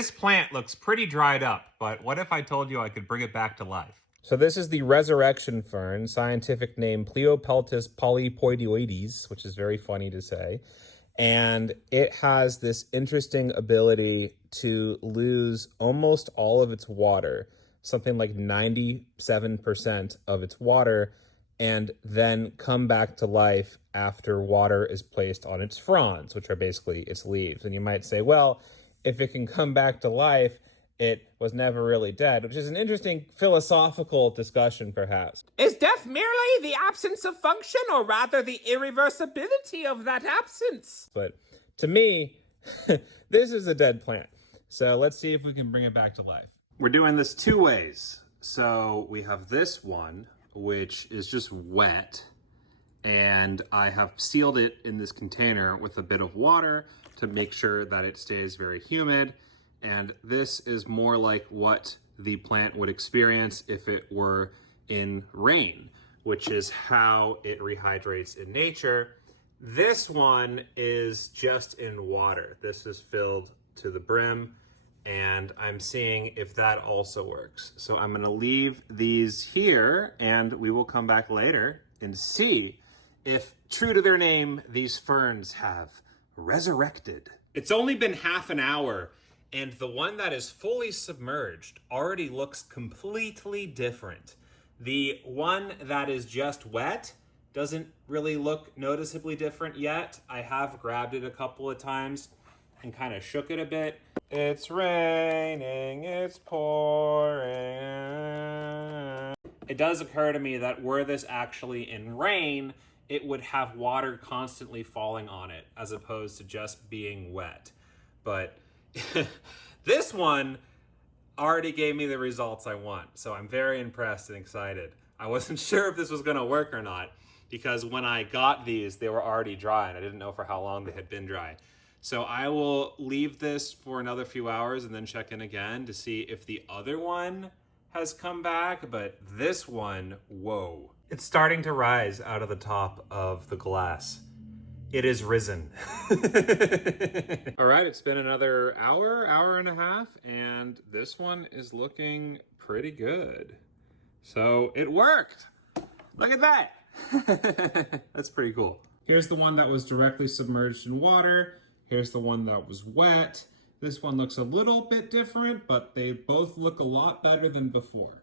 This plant looks pretty dried up, but what if I told you I could bring it back to life? So this is the resurrection fern, scientific name Pleopeltis polypoidioides, which is very funny to say. And it has this interesting ability to lose almost all of its water, something like 97% of its water, and then come back to life after water is placed on its fronds, which are basically its leaves. And you might say, well, if it can come back to life, it was never really dead, which is an interesting philosophical discussion, perhaps. Is death merely the absence of function, or rather the irreversibility of that absence? But to me, this is a dead plant. So let's see if we can bring it back to life. We're doing this two ways. So we have this one, which is just wet, and I have sealed it in this container with a bit of water to make sure that it stays very humid. And this is more like what the plant would experience if it were in rain, which is how it rehydrates in nature. This one is just in water. This is filled to the brim, and I'm seeing if that also works. So I'm gonna leave these here, and we will come back later and see if, true to their name, these ferns have resurrected. It's only been half an hour, and the one that is fully submerged already looks completely different. The one that is just wet doesn't really look noticeably different yet. I have grabbed it a couple of times and kind of shook it a bit. It's raining, it's pouring. It does occur to me that were this actually in rain, it would have water constantly falling on it as opposed to just being wet. But this one already gave me the results I want, so I'm very impressed and excited. I wasn't sure if this was gonna work or not, because when I got these, they were already dry, and I didn't know for how long they had been dry. So I will leave this for another few hours and then check in again to see if the other one has come back, but this one, whoa. It's starting to rise out of the top of the glass. It is risen. All right, it's been another hour and a half, and this one is looking pretty good. So it worked. Look at that. That's pretty cool. Here's the one that was directly submerged in water. Here's the one that was wet. This one looks a little bit different, but they both look a lot better than before.